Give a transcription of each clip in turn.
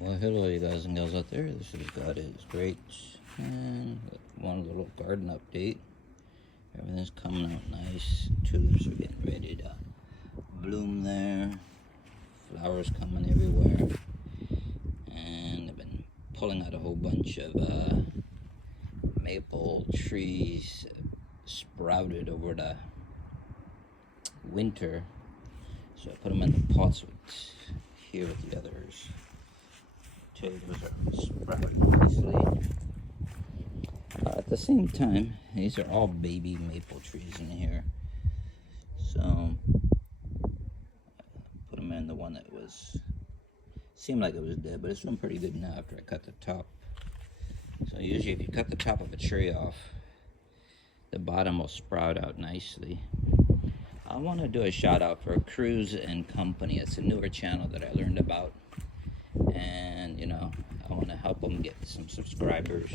Well, hello, you guys and gals out there. This is God is Great, and one little garden update. Everything's coming out nice. Tulips are getting ready to bloom there. Flowers coming everywhere, and I've been pulling out a whole bunch of maple trees sprouted over the winter. So I put them in the pots here with the others. Potatoes are sprouting nicely. At the same time, these are all baby maple trees in here. So put them in the one that seemed like it was dead, but it's doing pretty good now after I cut the top. So usually if you cut the top of a tree off, the bottom will sprout out nicely. I want to do a shout out for Cruz and Company. It's a newer channel that I learned about, and I want to help them get some subscribers.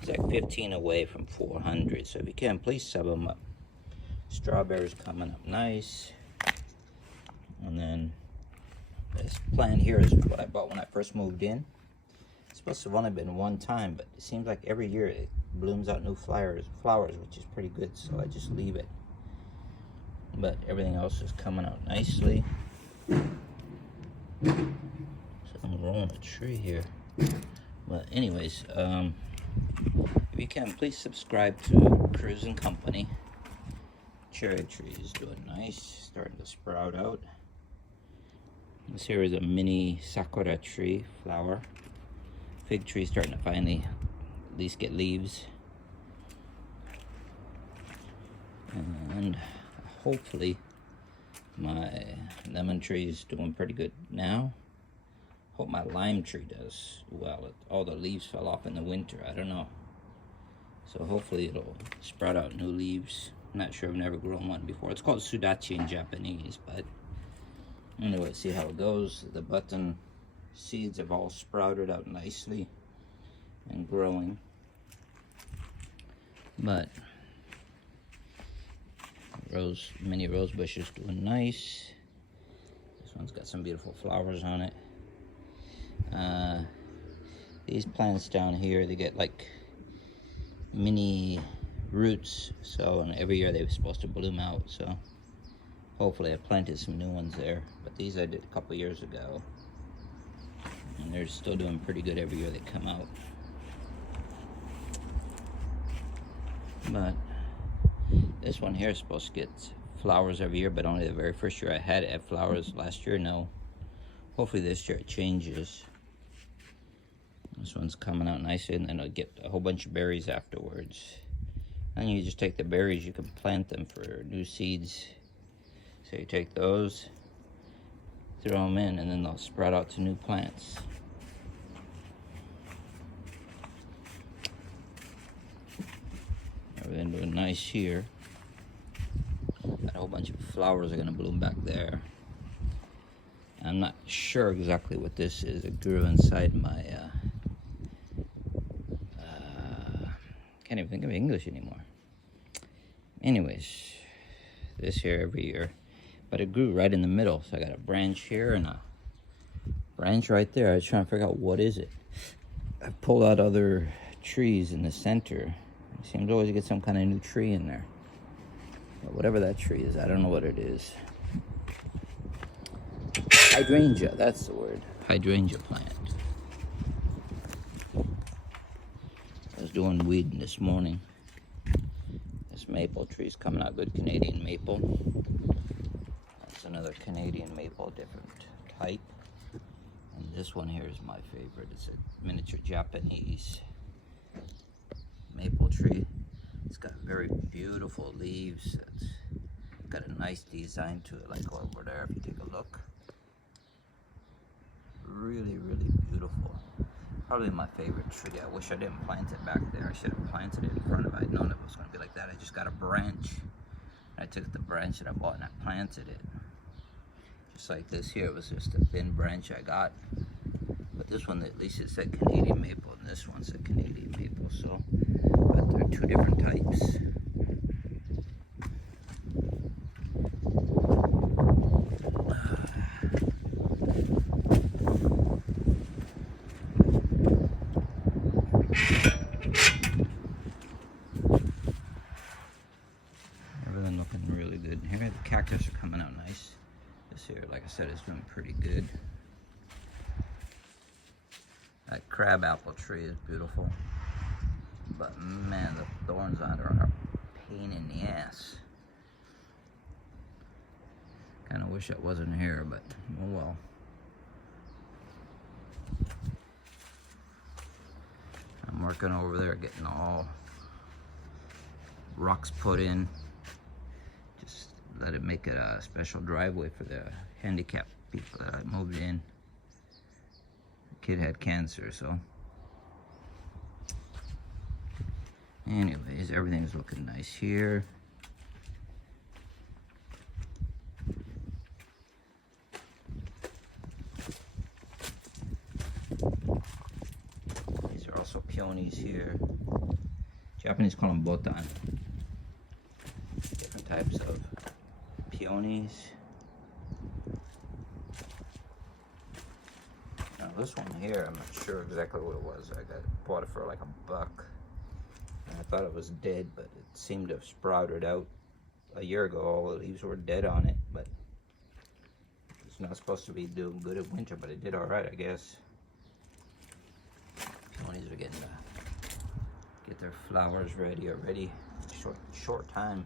It's like 15 away from 400, so if you can, please sub them up. Strawberries coming up nice. And then this plant here is what I bought when I first moved in. It's supposed to have only been one time, but it seems like every year it blooms out new flowers, which is pretty good, so I just leave it. But everything else is coming out nicely. So I'm growing a tree here. But anyways, if you can, please subscribe to Cruz and Company. Cherry tree is doing nice, starting to sprout out. This here is a mini sakura tree flower. Fig tree starting to finally at least get leaves. And hopefully my lemon tree is doing pretty good now. Hope my lime tree does well. All the leaves fell off in the winter. I don't know. So hopefully it'll sprout out new leaves. I'm not sure, I've never grown one before. It's called sudachi in Japanese, but anyway, see how it goes. The button seeds have all sprouted out nicely and growing. But mini rose bushes doing nice. This one's got some beautiful flowers on it. These plants down here, they get like mini roots, so and every year they're supposed to bloom out. So hopefully I planted some new ones there, but these I did a couple years ago, and they're still doing pretty good every year they come out. But this one here is supposed to get flowers every year, but only the very first year I had it had flowers. Last year, no. Hopefully this year it changes. This one's coming out nicely, and then it'll get a whole bunch of berries afterwards. And you just take the berries, you can plant them for new seeds. So you take those, throw them in, and then they'll sprout out to new plants. Everything doing nice here. Got a whole bunch of flowers are gonna bloom back there. I'm not sure exactly what this is. It grew inside my can't even think of English anymore. Anyways, this here every year, but it grew right in the middle. So I got a branch here and a branch right there. I was trying to figure out what is it. I pulled out other trees in the center. It seems to always get some kind of new tree in there. But whatever that tree is, I don't know what it is. Hydrangea, that's the word. Hydrangea plant. I was doing weeding this morning. This maple tree is coming out good, Canadian maple. That's another Canadian maple, different type. And this one here is my favorite. It's a miniature Japanese maple tree. It's got very beautiful leaves. It's got a nice design to it, like over there if you take a look. Really, really beautiful. Probably my favorite tree. I wish I didn't plant it back there. I should have planted it in front of it. I'd known it was going to be like that. I just got a branch. I took the branch that I bought and I planted it. Just like this here, it was just a thin branch I got. But this one, at least it said Canadian maple, and this one said Canadian maple. So, but they're two different types. said, it's doing pretty good. That crabapple tree is beautiful. But man, the thorns on it are a pain in the ass. Kind of wish it wasn't here, but oh well. I'm working over there getting all rocks put in. Just let it make it a special driveway for the handicapped people that I moved in. The kid had cancer, so. Anyways, everything's looking nice here. These are also peonies here. Japanese call them botan. Different types of peonies. Now this one here, I'm not sure exactly what it was. I bought it for like $1. I thought it was dead, but it seemed to have sprouted out a year ago. All the leaves were dead on it, but it's not supposed to be doing good in winter, but it did all right, I guess. Peonies are getting get their flowers ready already. Short time.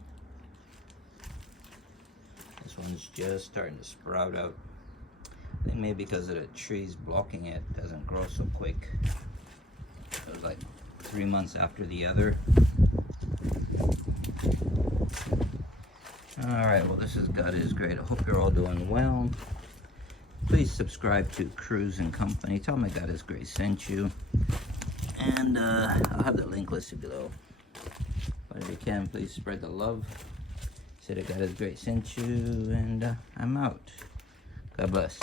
This one's just starting to sprout out. I think maybe because of the trees blocking it, doesn't grow so quick. It was like 3 months after the other. Alright, well, this is God is Great. I hope you're all doing well. Please subscribe to Cruz and Company. Tell me God is Great sent you. And I'll have the link listed below. But if you can, please spread the love. Say that God is Great sent you. And I'm out. God bless.